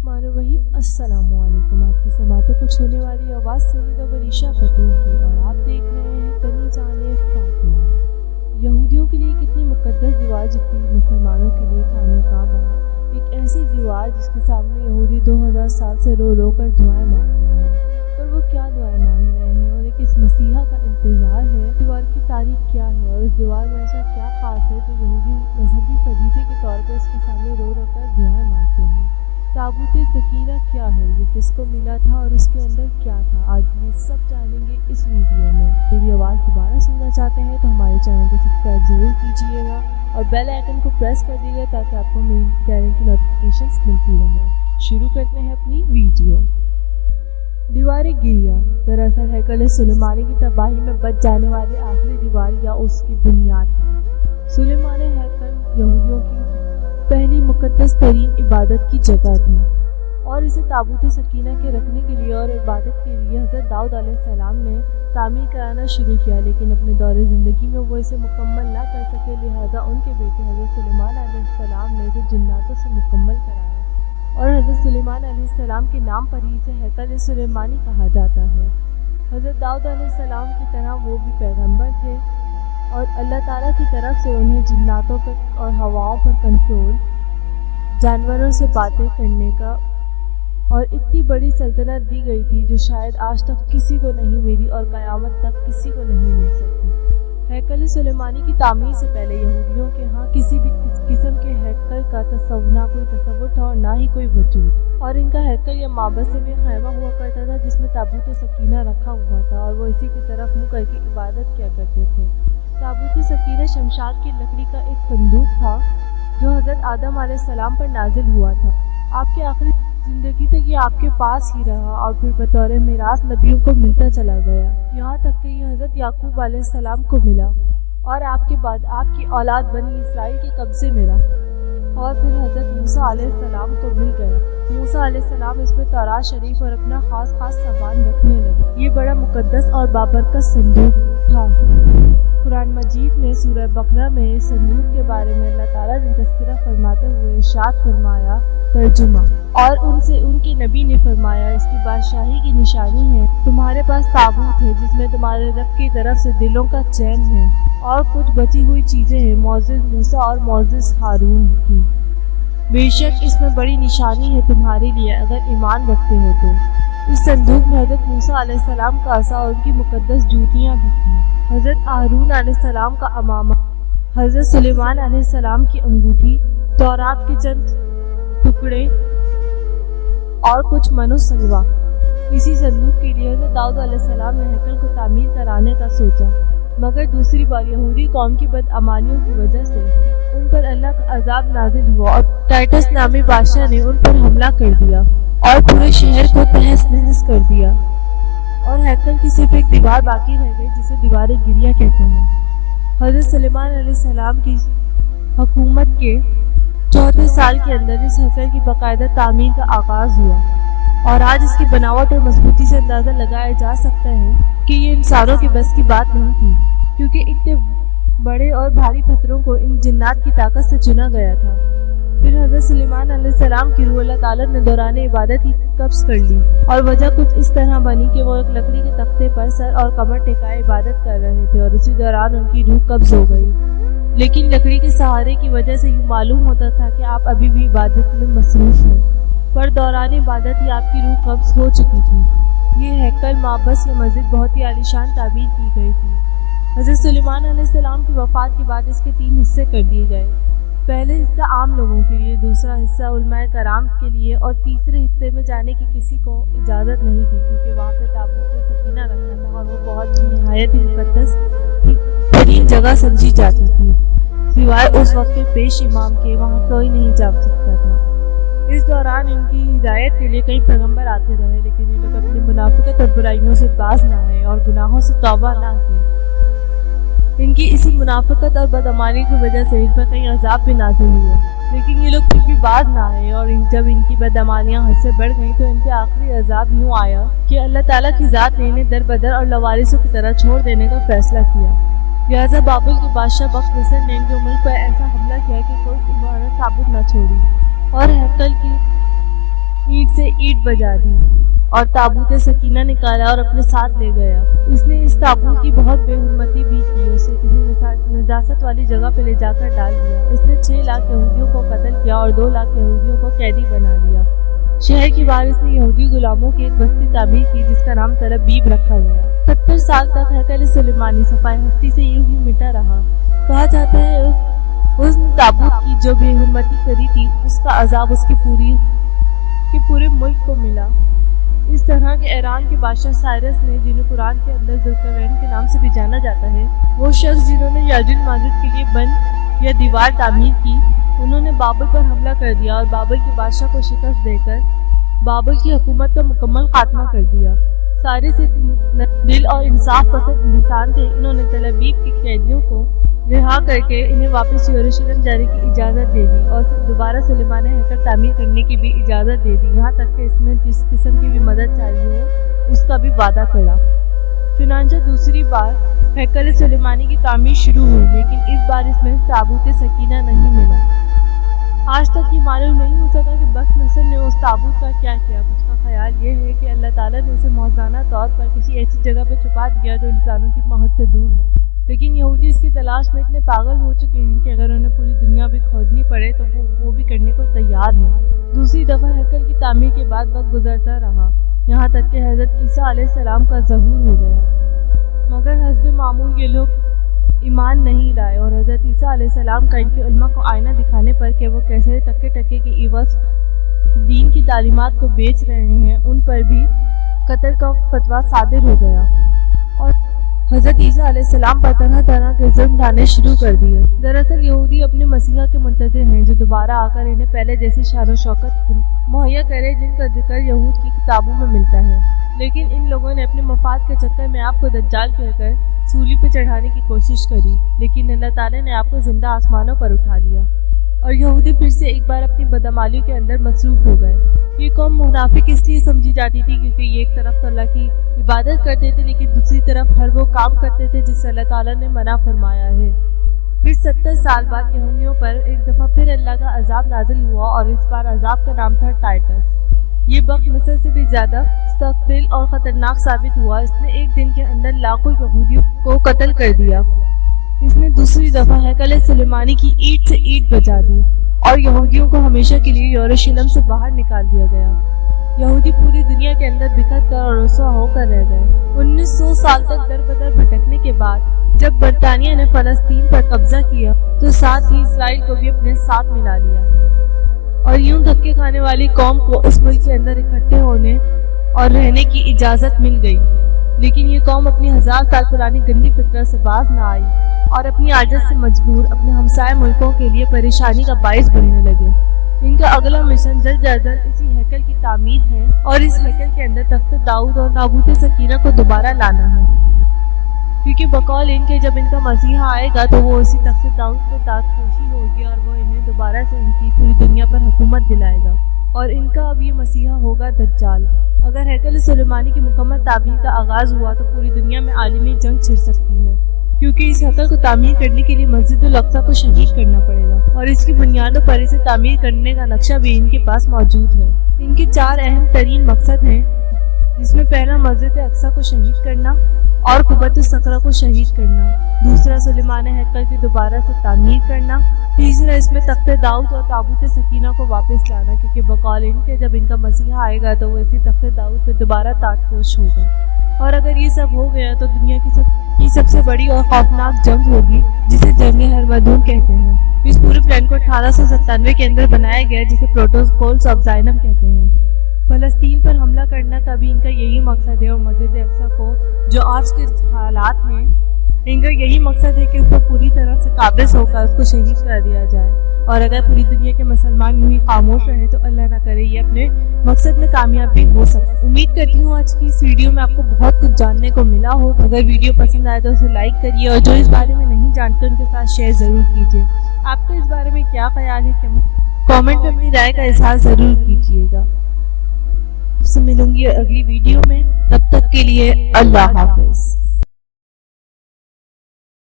बिस्मिल्लाहिर्रहमानिर्रहीम। अस्सलाम वालेकुम। आपकी समातों को छूने वाली आवाज़ सईदा वरीशा बतूल की और आप देख रहे हैं कनीजाने फातिमा। यहूदियों के लिए कितनी मुक़द्दस दीवार जितनी मुसलमानों के लिए खाना काबा, एक ऐसी दीवार जिसके सामने यहूदी 2000 साल से रो रो कर दुआएं मांग रहे हैं। पर वो क्या दुआएं मांग रहे हैं, उन्हें किस मसीहा का इंतज़ार है, दीवार की तारीख क्या है और इस दीवार में ऐसा क्या ख़ास है जो यहूदी मजहबी फरीज़े के तौर पर इसके सामने रो रो कर दुआएं मांगते हैं। ताबूत सकीना क्या है, ये किसको मिला था और उसके अंदर क्या था, आज ये सब जानेंगे इस वीडियो में। मेरी आवाज़ दोबारा सुनना चाहते हैं तो हमारे चैनल को सब्सक्राइब ज़रूर कीजिएगा और बेल आइकन को प्रेस कर दीजिएगा ताकि आपको मेरी चैनल की नोटिफिकेशंस मिलती रहें। शुरू करते हैं अपनी वीडियो। दीवार गिरिया दरअसल हैकल सुलेमानी की तबाही में बच जाने वाली आखिरी दीवार या उसकी बुनियाद है। सुलेमानी हैकल यहूदियों की पहली मुक़द्दस तरीन इबादत की जगह थी और इसे ताबूत सकीना के रखने के लिए और इबादत के लिए हज़रत दाऊद अलैहिस्सलाम ने तामीर कराना शुरू किया, लेकिन अपने दौरे ज़िंदगी में वो इसे मुकम्मल ना कर सके, लिहाजा उनके बेटे हज़रत सुलेमान अलैहिस्सलाम ने इसे जिन्नातों से मुकम्मल कराया और हज़रत सुलेमान अलैहिस्सलाम के नाम पर ही इसे हैकल सुलेमानी कहा जाता है। हज़रत दाऊद अलैहिस्सलाम की तरह वो भी पैगंबर थे और अल्लाह ताला की तरफ से उन्हें जिन्नातों पर और हवाओं पर कंट्रोल, जानवरों से बातें करने का और इतनी बड़ी सल्तनत दी गई थी जो शायद आज तक किसी को नहीं मिली और क़यामत तक किसी को नहीं मिल सकती। हैकल सुलेमानी की तामीर से पहले यहूदियों के यहाँ किसी भी किस्म के हैकल का ना कोई तसव्वुर था और ना ही कोई वजूद, और इनका हैकल या माबद से भी खैमा हुआ करता था जिसमें ताबूत सकीना रखा हुआ था और वो इसी की तरफ मुँह करके इबादत किया करते थे। ताबूत सकीना शमशाद की लकड़ी का एक संदूक था जो हज़रत आदम अलैहिस्सलाम पर नाजिल हुआ था। आपकी आखिरी ज़िंदगी तक ये आपके पास ही रहा और फिर बतौर मिरास नबियों को मिलता चला गया, यहाँ तक कि ये हज़रत याकूब अलैहिस्सलाम को मिला और आपके बाद आपकी औलाद बनी इसराइल के कब्ज़े में रहा और फिर हज़रत मूसा अलैहिस्सलाम को मिल गया। मूसा अलैहिस्सलाम इसमें तौरात शरीफ और अपना ख़ास सामान रखने लगे। ये बड़ा मुक़द्दस और बाबरकत संदूक था। कुरान मजीद में सूरह बकरा में इस संदूक के बारे में अल्लाह ताला ने तज़किरा फरमाते हुए इरशाद फरमाया, तर्जुमा, और उनसे उनके नबी ने फरमाया, इसकी बादशाही की निशानी है, तुम्हारे पास ताबूत है जिसमें तुम्हारे रब की तरफ से दिलों का चैन है और कुछ बची हुई चीज़ें हैं मौजिज़ मूसा और मौजिज़ हारून की। बेशक इसमें बड़ी निशानी है तुम्हारे लिए अगर ईमान रखते हो तो। इस संदूक में हज़रत मूसा अलैहिस्सलाम का असा और उनकी मुक़द्दस जूतियाँ भी थीं, हज़रत हारून अलैहिस्सलाम का अमामा, हज़रत सुलेमान अलैहिस्सलाम की अंगूठी, तौरात के चंद टुकड़े और कुछ मनुसलवा। इसी संदूक के लिए हज़रत दाऊद अलैहिस्सलाम ने हैकल को तामीर कराने का सोचा, मगर दूसरी बार यहूदी कौम की बदअमानियों की वजह से उन पर अल्लाह का अजाब नाजिल हुआ और टाइटस नामी बादशाह ने उन पर हमला कर दिया और पूरे शहर को तहस नहस कर दिया और हैकल की सिर्फ एक दीवार बाकी रह गई जिसे दीवार गिरिया कहते हैं। हज़रत सुलेमान अलैहिस्सलाम की हुकूमत के 34 साल के अंदर इस हैकल की बाकायदा तामीर का आगाज़ हुआ और आज इसकी बनावट और मजबूती से अंदाज़ा लगाया जा सकता है कि ये इंसानों के बस की बात नहीं थी, क्योंकि इतने बड़े और भारी पत्थरों को इन जिन्नात की ताकत से चुना गया था। फिर हज़रत सुलेमान अलैहिस्सलाम की रूह अल्लाह ताला ने दौरान इबादत ही कब्ज़ कर ली और वजह कुछ इस तरह बनी कि वो एक लकड़ी के तख्ते पर सर और कमर टिकाए इबादत कर रहे थे और उसी दौरान उनकी रूह कब्ज़ हो गई। लेकिन लकड़ी के सहारे की वजह से यूँ मालूम होता था कि आप अभी भी इबादत में मसरूफ़ हैं, पर दौरान इबादत ही आपकी रूह कब्ज़ हो चुकी थी। ये हैकल, माबस या मस्जिद बहुत ही आलीशान ताबीर की गई थी। हज़रत सुलेमान अलैहिस्सलाम की वफ़ात के बाद इसके 3 हिस्से कर दिए गए। पहले हिस्सा आम लोगों के लिए, दूसरा हिस्सा उलमाए कराम के लिए और तीसरे हिस्से में जाने की किसी को इजाज़त नहीं थी, क्योंकि वहाँ पे ताबूत सकीना रखना था और वो बहुत ही निहायत ही मुक़द्दस तरीन जगह समझी जाती थी। सिवाय उस वक्त के पेश इमाम के वहाँ कोई नहीं जा सकता था। इस दौरान इनकी हिदायत के लिए कई पैगंबर आते रहे, लेकिन ये लोग अपनी मुनाफिकत और बुराइयों से बाज ना आए और गुनाहों से तौबा ना की। इनकी इसी मुनाफिकत और बदअमानी की वजह से इन पर कई अजाब भी नाज़िल हुए, लेकिन ये लोग फिर भी बाज ना आए और जब इनकी बदअमानियाँ हद से बढ़ गईं तो इन पे आखिरी अजाब यूँ आया कि अल्लाह ताला की ज़ात ने इन्हें दर बदर और लवारिसों की तरह छोड़ देने का फैसला किया। लिहाजा बाबुल के बादशाह बख्त नसर ने इनके मुल्क पर ऐसा हमला किया कि कोई इमारत साबुत न छोड़ी और हैकल की اینٹ سے اینٹ بجا دی اور تابوت سکینہ نکالا اور اپنے ساتھ لے گیا۔ اس نے اس تابوت کی بہت بے حرمتی بھی کی، اسے کسی نجاست والی جگہ پہ لے جا کر ڈال دیا۔ اس نے 6 لاکھ یہودیوں کو قتل کیا اور 2 لاکھ یہودیوں کو قیدی بنا لیا۔ شہر کے باہر اس نے یہودی غلاموں کی ایک بستی تعمیر کی جس کا نام تل ابیب رکھا گیا۔ 70 سال تک ہیکل سلیمانی صفائے ہستی سے یوں ہی مٹا رہا۔ کہا جاتا ہے اس نے تابوت کی جو بے حرمتی کری تھی اس کا عذاب اس کے پورے ملک کو ملا۔ اس طرح کے ایران کے بادشاہ سائرس نے، جنہیں قرآن کے اندر ذوالقرنین کے نام سے بھی جانا جاتا ہے، وہ شخص جنہوں نے یاجوج ماجوج کے لیے بند یا دیوار تعمیر کی، انہوں نے بابل پر حملہ کر دیا اور بابل کے بادشاہ کو شکست دے کر بابل کی حکومت کا مکمل خاتمہ کر دیا۔ سارے سے دل اور انصاف پسند انسان تھے۔ انہوں نے تل ابیب کے قیدیوں کو رہا کر کے انہیں واپس یروشلم جانے کی اجازت دے دی اور دوبارہ سلیمانہ ہیکل تعمیر کرنے کی بھی اجازت دے دی، یہاں تک کہ اس میں جس قسم کی بھی مدد چاہیے ہو اس کا بھی وعدہ کرا۔ چنانچہ دوسری بار ہیکل سلیمانی کی تعمیر شروع ہوئی، لیکن اس بار اس میں تابوت سکینہ نہیں ملا۔ آج تک یہ معلوم نہیں ہو سکا کہ بخت نصر نے اس تابوت کا کیا کیا۔ کچھ کا خیال یہ ہے کہ اللہ تعالیٰ نے اسے موزانہ طور پر کسی ایسی جگہ پہ چھپا دیا جو انسانوں کی پہنچ سے دور ہے، لیکن یہودی اس کی تلاش میں اتنے پاگل ہو چکے ہیں کہ اگر انہیں پوری دنیا بھی کھودنی پڑے تو وہ بھی کرنے کو تیار ہیں۔ دوسری دفعہ ہیکل کی تعمیر کے بعد وقت گزرتا رہا، یہاں تک کہ حضرت عیسیٰ علیہ السلام کا ظہور ہو گیا، مگر حسب معمول یہ لوگ ایمان نہیں لائے اور حضرت عیسیٰ علیہ السلام کا ان کے علماء کو آئینہ دکھانے پر کہ وہ کیسے ٹکے ٹکے کے عوض دین کی تعلیمات کو بیچ رہے ہیں، ان پر بھی قتل کا فتویٰ صادر ہو گیا اور حضرت عیسیٰ علیہ السلام پر طرح طرح کے ظلم ڈھانے شروع کر دیے۔ دراصل یہودی اپنے مسیحا کے منتظر ہیں جو دوبارہ آ کر انہیں پہلے جیسی شان و شوکت مہیا کرے جن کا ذکر یہود کی کتابوں میں ملتا ہے، لیکن ان لوگوں نے اپنے مفاد کے چکر میں آپ کو دجال کہہ کر سولی پہ چڑھانے کی کوشش کری، لیکن اللہ تعالیٰ نے آپ کو زندہ آسمانوں پر اٹھا لیا اور یہودی پھر سے ایک بار اپنی بدعمالیوں کے اندر مصروف ہو گئے۔ یہ قوم منافق اس لیے سمجھی جاتی تھی کیونکہ یہ ایک طرف تو اللہ کی عبادت کرتے تھے لیکن دوسری طرف ہر وہ کام کرتے تھے جس سے اللہ تعالیٰ نے منع فرمایا ہے۔ پھر 70 سال بعد یہودیوں پر ایک دفعہ پھر اللہ کا عذاب نازل ہوا اور اس بار عذاب کا نام تھا ٹائٹس۔ یہ بخت نصر سے بھی زیادہ مستقبل اور خطرناک ثابت ہوا۔ اس نے ایک دن کے اندر لاکھوں یہودیوں کو قتل کر دیا۔ اس نے دوسری دفعہ ہیکل سلیمانی کی اینٹ سے اینٹ بجا دی اور یہودیوں کو ہمیشہ کے لیے یروشلم سے باہر نکال دیا گیا۔ یہودی پوری دنیا کے اندر بکھر کر اور رسوا ہو کر رہ گئے۔ 1900 سال تک در بدر بھٹکنے کے بعد جب برطانیہ نے فلسطین پر قبضہ کیا تو ساتھ ہی اسرائیل کو بھی اپنے ساتھ ملا لیا اور یوں دھکے کھانے والی قوم کو اس ملک کے اندر اکٹھے ہونے اور رہنے کی اجازت مل گئی، لیکن یہ قوم اپنی 1000 سال پرانی گندی فطرت سے باز نہ آئی اور اپنی عاجز سے مجبور اپنے ہمسائے ملکوں کے لیے پریشانی کا باعث بننے لگے۔ ان کا اگلا مشن جلد از جلد اسی ہیکل کی تعمیر ہے اور اس ہیکل کے اندر تخت داؤد اور تابوت سکینہ کو دوبارہ لانا ہے، کیونکہ بقول ان کے جب ان کا مسیحا آئے گا تو وہ اسی تخت داؤد پہ تاج پوشی ہوگی اور وہ انہیں دوبارہ سے ان کی پوری دنیا پر حکومت دلائے گا اور ان کا اب یہ مسیحا ہوگا دجال۔ اگر ہیکل سلیمانی کی مکمل تعمیر کا آغاز ہوا تو پوری دنیا میں عالمی جنگ چھڑ سکتی ہے، کیونکہ اس ہیکل کو تعمیر کرنے کے لیے مسجد الاقصی کو شہید کرنا پڑے گا اور اس کی بنیادوں پر اسے تعمیر کرنے کا نقشہ بھی ان کے پاس موجود ہے۔ ان کے 4 اہم ترین مقصد ہیں، جس میں پہلا مسجد اقصی کو شہید کرنا اور قبۃ الصخرہ کو شہید کرنا، دوسرا سلیمانہ ہیکل کی دوبارہ سے تعمیر کرنا، تیسرا اس میں تخت داؤد اور تابوت سکینہ کو واپس لانا، کیونکہ بقول ان کے جب ان کا مسیحا آئے گا تو وہ اسی تخت داؤد پہ دوبارہ تاج پوش ہوگا اور اگر یہ سب ہو گیا تو دنیا کی سب سے بڑی اور خوفناک جنگ ہوگی جسے جنگ ہرمدون کہتے ہیں۔ اس پورے پلان کو 1897 کے اندر بنایا گیا جسے پروٹوکولز آف زائنم کہتے ہیں۔ فلسطین پر حملہ کرنا کا بھی ان کا یہی مقصد ہے اور مسجد اقصی کو جو آج کے حالات ہیں ان کا یہی مقصد ہے کہ اس کو پوری طرح سے قابض ہو کر اس کو شہید کر دیا جائے اور اگر پوری دنیا کے مسلمان یوں ہی خاموش رہے تو اللہ نہ کرے یہ اپنے مقصد میں کامیاب بھی ہو سکے۔ امید کرتی ہوں آج کی اس ویڈیو میں آپ کو بہت کچھ جاننے کو ملا ہو۔ اگر ویڈیو پسند آئے تو اسے لائک کریے اور جو اس بارے میں نہیں جانتے ان کے ساتھ شیئر ضرور کیجیے۔ آپ کو اس بارے میں کیا خیال ہے کامنٹ میں اپنی رائے کا اظہار ضرور کیجیے گا۔ آپ سے ملوں گی اگلی ویڈیو میں، تب تک کے لیے اللہ حافظ۔